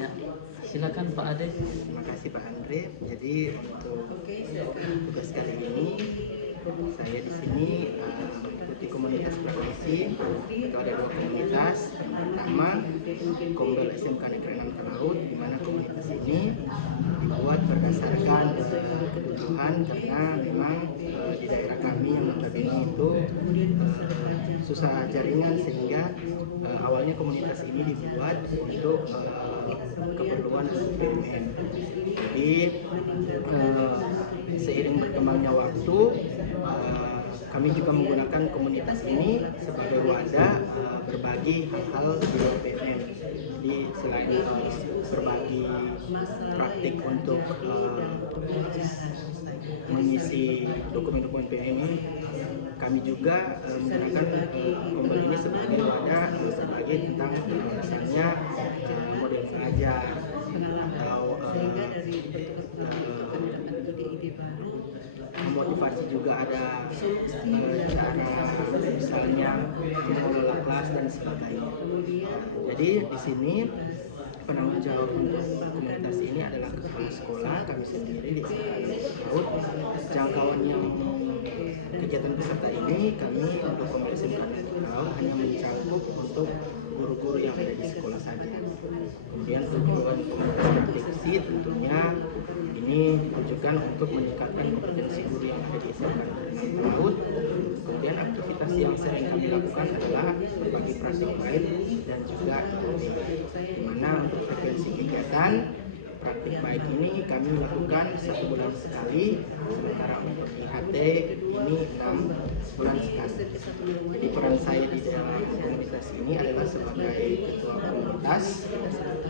Ya, silakan Pak Ade. Terima kasih Pak Andre. Jadi untuk tugas kali ini saya di sini mengikuti komunitas praktisi. Itu ada dua komunitas. Yang pertama Kombel SMK Negeri 6 Talaut, di mana komunitas ini dibuat berdasarkan kebutuhan karena memang di daerah kami yang notabene itu susah jaringan, sehingga awalnya komunitas ini dibuat untuk keperluan BUMN. Jadi seiring berkembangnya waktu, kami juga menggunakan komunitas ini sebagai wadah berbagi hal-hal di luar BUMN. Jadi selain berbagi praktik untuk mengisi dokumen-dokumen BUMN, kami juga menggunakan Kombel ini sebagai wadah berbagi tentang misalnya model pengajar atau motivasi, juga ada cara misalnya mengelola kelas dan sebagainya. Jadi di sini penanggung jawab untuk komunitas ini adalah kepala sekolah kami sendiri di Talaut. Jangkauan yang kegiatan peserta ini kami untuk Kombel SMK Talaut hanya mencakup untuk guru-guru yang ada di sekolah saja. Kemudian tujuan komunitas praktisi tentunya ini ditujukan untuk meningkatkan kompetensi guru yang ada di SMK Talaut. Kemudian aktivitas yang sering kami lakukan adalah berbagi praktik baik dan juga di mana untuk frekuensi kegiatan praktik baik ini kami lakukan 1 bulan sekali, sementara untuk IHT ini 6 bulan sekali. Jadi peran saya di dalam komunitas ini adalah sebagai ketua komunitas,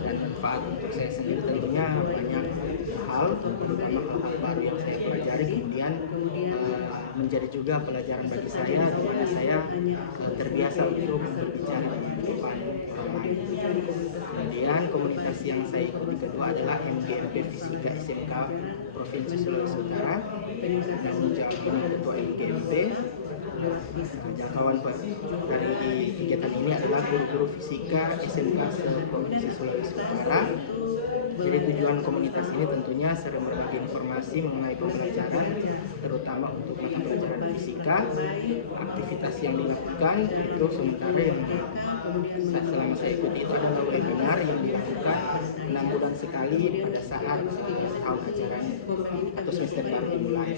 dan manfaat untuk saya sendiri tentunya banyak hal, terutama hal-hal baru yang saya pelajari, kemudian menjadi juga pelajaran bagi saya, di mana saya terbiasa untuk berbicara di depan orang lain. Kemudian komunitas yang saya ikuti kedua adalah MGMP Fisika SMK Provinsi Sulawesi Utara, dan menjadi ketua MGMP. Jangkauan dari kegiatan ini adalah guru-guru fisika SMK Provinsi Sulawesi Utara. Jadi tujuan komunitas ini tentunya sering berbagi informasi mengenai pembelajaran, terutama untuk mata pelajaran fisika. Aktivitas yang dilakukan itu sementara yang selama saya ikuti itu adalah webinar yang dilakukan 6 bulan sekali pada saat tahun ajaran atau semester baru dimulai.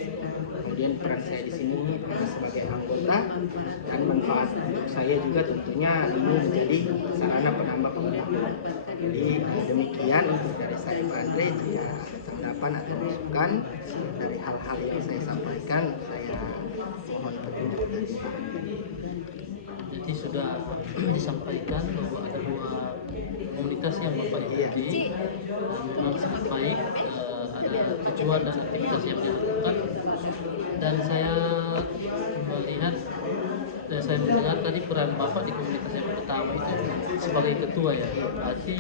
Kemudian peran saya di sini sebagai anggota, dan manfaat untuk saya juga tentunya ini menjadi sarana penambah pengetahuan. Jadi demikian untuk dari saya Pak Andre. Jika ada tanggapan atau masukan dari hal-hal yang saya sampaikan, saya mohon petunjuk dari Pak Andre. Jadi sudah disampaikan bahwa ada dua komunitas yang Bapak ikuti, memang sangat baik, ada tujuan dan aktivitas yang dilakukan, dan saya melihat dan saya mendengar tadi peran Bapak di komunitas yang pertama itu sebagai ketua ya. Berarti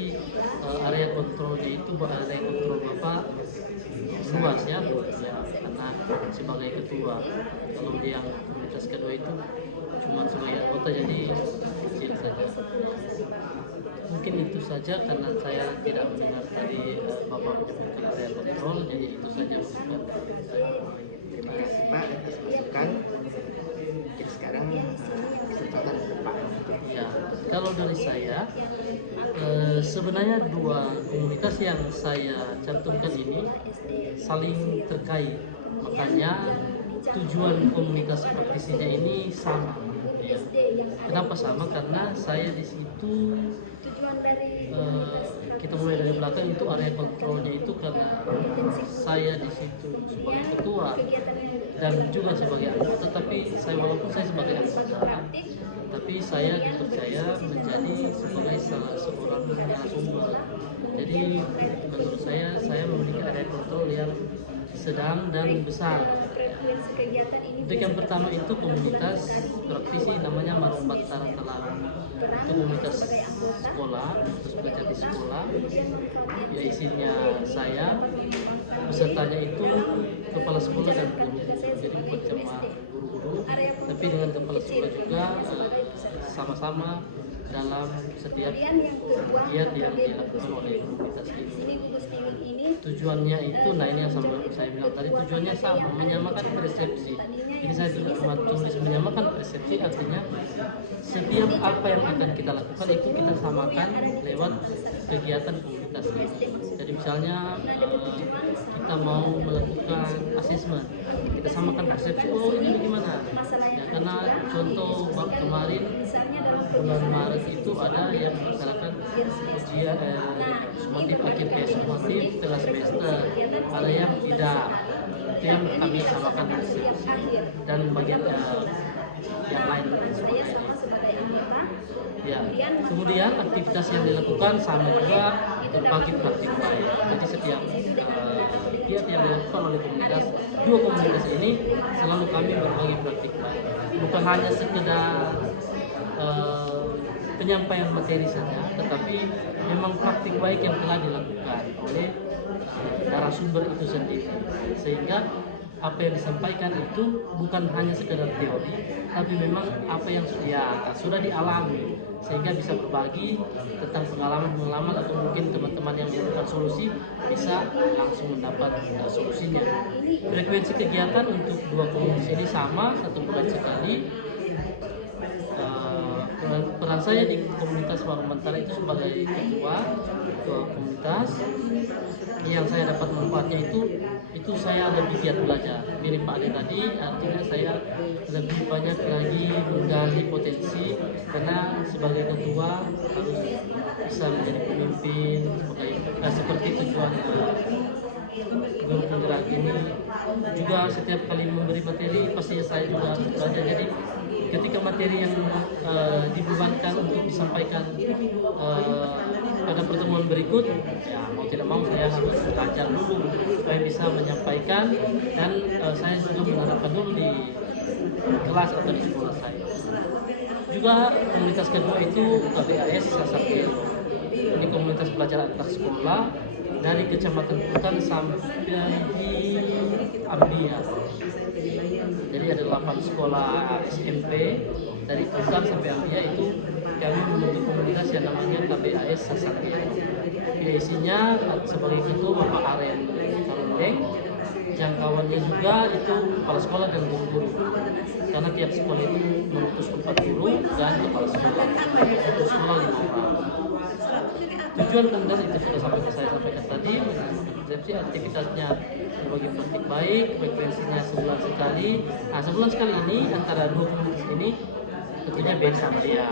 area kontrolnya itu area kontrol Bapak luas ya, karena sebagai ketua. Kalau di yang komunitas kedua itu cuma sebagai anggota, jadi kecil saja. Mungkin itu saja karena saya tidak mendengar tadi Bapak menyebutkan area kontrol, jadi itu saja masukan. Terima kasih Pak atas masukan. Jadi sekarang kesempatan untuk Pak. Ya, kalau dari saya sebenarnya dua komunitas yang saya cantumkan ini saling terkait, makanya tujuan komunitas praktisinya ini sama. Ya. Kenapa sama? Karena saya di situ kita mulai dari belakang, itu area kontrolnya itu karena saya di situ sebagai ketua dan juga sebagai anggota, tapi walaupun saya sebagai anggota, tapi saya dipercaya menjadi sebagai salah seorang narasumber. Jadi menurut saya memiliki area kontrol yang sedang dan besar. Untuk yang pertama itu komunitas praktisi namanya Marumbat Karang Talaut. Itu komunitas sekolah, terus belajar di sekolah. Ya isinya saya, pesertanya itu kepala sekolah dan guru. Jadi bukan cuma guru-guru, tapi dengan kepala sekolah juga sama-sama dalam setiap Kemudian yang kedua, kegiatan yang dilakukan oleh komunitas di ini. sini gugus tiling ini Tujuannya itu, nah ini yang saya bilang tadi, tujuannya sama, menyamakan persepsi. Ini saya cuma tulis menyamakan persepsi, artinya setiap apa yang akan kita lakukan itu kita samakan lewat kegiatan komunitas ini. Jadi misalnya kita mau melakukan asesmen, kita samakan persepsi, oh ini bagaimana ya, karena contoh waktu kemarin bulan Maret itu ada yang melaksanakan ujian sumatif akhir sumatif tengah semester, ada yang tidak, itu yang kami samakan persepsi dan bagian yang lain saya sama sebagai anggota. ya. Kemudian aktivitas yang dilakukan sama juga berbagi praktik baik. Jadi setiap kegiatan yang dilakukan oleh komunitas, dua komunitas ini selalu kami berbagi praktik baik. Bukan hanya sekedar penyampaian materi saja, tetapi memang praktik baik yang telah dilakukan oleh narasumber itu sendiri, sehingga apa yang disampaikan itu bukan hanya sekedar teori, tapi memang apa yang sudah dialami, sehingga bisa berbagi tentang pengalaman atau mungkin teman-teman yang menemukan solusi bisa langsung mendapat solusinya. Frekuensi kegiatan untuk dua komunitas ini sama, 1 bulan sekali. Peran saya di komunitas Warung Mentara itu sebagai ketua komunitas, yang saya dapat manfaatnya itu saya lebih giat belajar, mirip Pak Ade tadi, artinya saya lebih banyak lagi menggali potensi, karena sebagai ketua harus bisa menjadi pemimpin seperti tujuan guru penggerak ini. Juga setiap kali memberi materi pasti saya juga harus belajar, jadi ketika materi yang dibebankan untuk disampaikan pada pertemuan berikut, ya mau tidak mau saya harus belajar dulu supaya bisa menyampaikan, dan saya juga menerapkan dulu di kelas atau di sekolah saya. Juga komunitas kedua itu KBAS Sasakti. Ini komunitas belajar antar sekolah dari Kecamatan Kutan sampai di Ambia. Jadi ada 8 sekolah SMP dari Kutan sampai Ambia, itu kami membentuk komunitas yang namanya KBAS Sasakti. Isinya sebagai ketua Bapak Aren Karundeng, jangkauannya juga itu kepala sekolah dan guru-guru, karena tiap sekolah itu mengutus 4 guru dan kepala sekolah, untuk sekolah 5 orang. Tujuan komunitas itu sudah saya sampaikan tadi, konsepsi aktivitasnya berbagi praktik baik, frekuensinya sebulan sekali. Nah, sebulan sekali ini antara dua komunitas ini tentunya beda sama dia.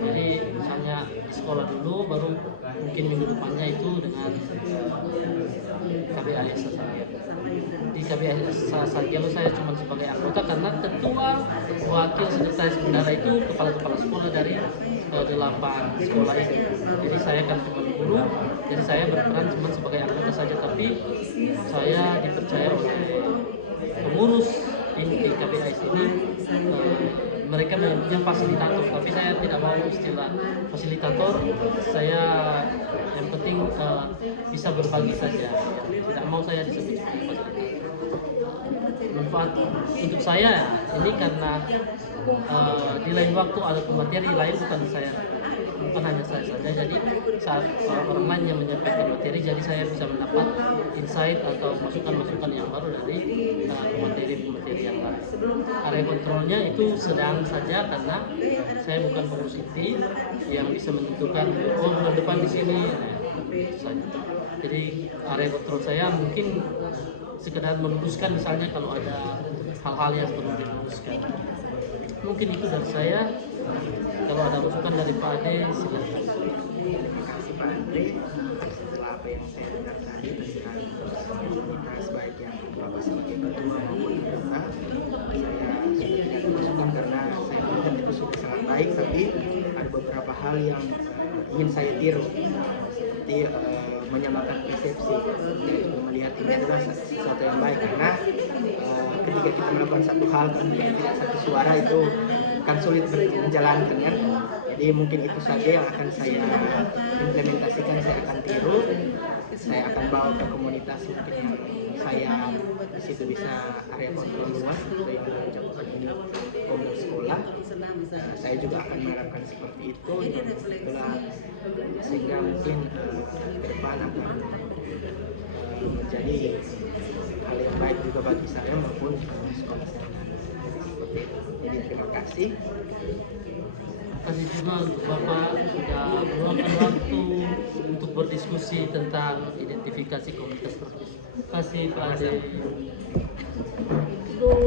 Jadi misalnya di sekolah dulu, baru mungkin minggu depannya itu dengan KBAS Sasagelo. Di KBAS Sasagelo saya cuma sebagai anggota, karena ketua, wakil, sekretaris bendara itu kepala-kepala sekolah dari 8 sekolah itu. Jadi saya kan cuma guru, jadi saya berperan cuma sebagai anggota saja, tapi saya dipercaya oleh pengurus inti KBAS ini. Mereka menyebutnya fasilitator, tapi saya tidak mau istilah fasilitator. Saya yang penting bisa berbagi saja, tidak mau saya disebut fasilitator. Manfaat untuk saya ini karena di lain waktu ada materi lain, bukan hanya saya saja. Jadi saat orang lain yang menyampaikan materi, jadi saya bisa mendapat insight atau masukan-masukan yang baru dari materi yang lain. Area kontrolnya itu sedang saja, karena saya bukan pengurus inti yang bisa menentukan bulan depan di sini. Jadi area kontrol saya mungkin sekedar meluruskan, misalnya kalau ada hal-hal yang perlu diluruskan. Mungkin itu dari saya. Kalau ada masukan dari Pak Ade, silakan. Terima kasih Pak Andre. Setelah apa yang saya dengar tadi tentang komunitas, baik yang Bapak sebagai ketua maupun anggota, saya sudah tidak masukan karena saya melihat itu sudah sangat baik, tapi ada beberapa hal yang ingin saya tiru, seperti menyamakan persepsi. Saya juga melihat ini adalah sesuatu yang baik, karena ketika kita melakukan satu hal kemudian tidak satu suara, itu akan sulit menjalankan kan. Jadi mungkin itu saja yang akan saya implementasikan, saya akan tiru. saya akan bawa ke komunitas mungkin yang saya di situ bisa area kontrol luas gitu yang cakupan ini komunitas sekolah. Saya juga akan mengharapkan seperti itu itulah, sehingga mungkin ke depan akan menjadi hal yang baik juga bagi saya maupun sekolah saya. Seperti itu. Jadi terima kasih. Kasih juga Bapak sudah meluangkan waktu untuk berdiskusi tentang identifikasi komunitas terkait. Kasih Pak Ade.